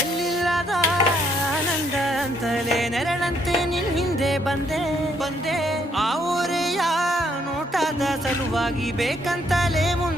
ಎಲ್ಲಿಲ್ಲದ ಆನಂದ ಅಂತಲೇ ನೆರಳಂತೆ ನಿನ್ ಹಿಂದೆ ಬಂದೆ ಆ ಊರೆಯ ನೋಟದ ಸಲುವಾಗಿ ಬೇಕಂತಲೇ ಮುಂದೆ